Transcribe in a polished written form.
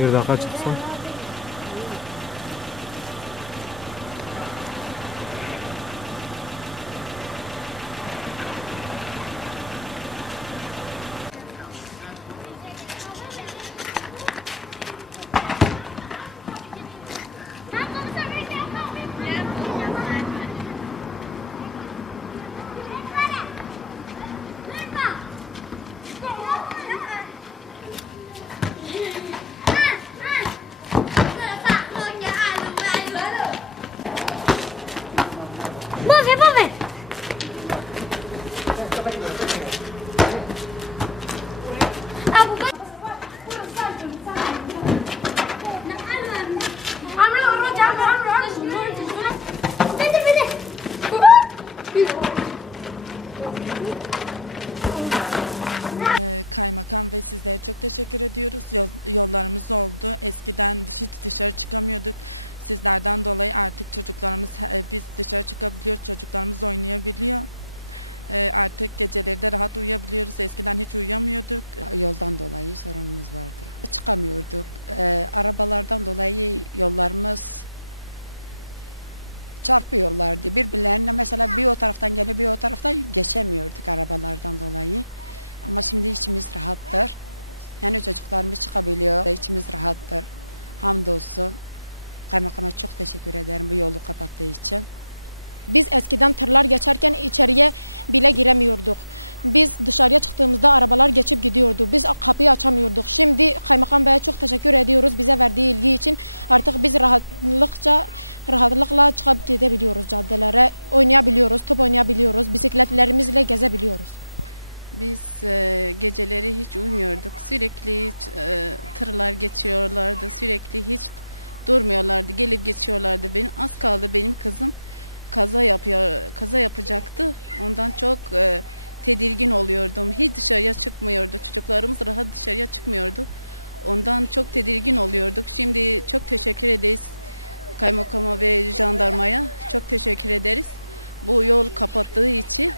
Bir dakika çıksın. Muove! Kaymakam ve sizlere çok teşekkür ediyoruz. Yollarımız oldu. Eskiden hiç dışarı çıkamıyorduk. Sizlerden dolayı artık çocuklarımız, biz dışarı çıkabiliyoruz, çocuklarımız oynayabiliyor. Artık geceleri de rahat uyuyabiliyoruz. Eskiden hiç uyuyamıyorduk. Yoldan dolayı sorunumuz vardı. Çıkamıyorduk. Arabalardan dolayı yollarımız çarpıyorlardı. Birbirlerine mesela bir o taraftan geliyor, bir o taraftan geçemiyorduk arabalardan dolayı. Ama şimdi içimiz rahattır. Yani çocuklarımız çıkabiliyor. İçimiz rahattır. Hamdolsun. Kaymakama çok teşekkür ederim bu yolu kapattığı için. Biz eskiden tırlar geçerken içeriye bile giremiyorduk. Biz dışarıya çıktığımızda arabalar geçip gidiyordu. Biz kapıyı açamıyorduk. Şimdi Kaymakam Bey'e çok teşekkür ediyoruz bize verdiği ilgi için. Artık biz rahatlıkla çıkıp gidebiliyoruz caddelere. Oynayabiliyoruz, top oynayabiliyoruz, bisikletlerimizle gezebiliyoruz. Biz geceleri hiç uyumuyorduk. Sürekli tırlar geçiyorlardı. Sürekli hiç durmuyorlardı. Gelip geçiyorlardı. Az kaldı benim kızım kaza yapacaktı. Ondan çok tedirgin oluyordum. Hiç dışarıya çıkmıyordu. Çocuklarımız rahat dışarıya çıkmıyordu. Ondan çok tedirgin oluyorduk. Şimdi çok teşekkür ederiz kaymakama ve jandarmaya. Çok teşekkür ederiz. Bu yol kapattığı için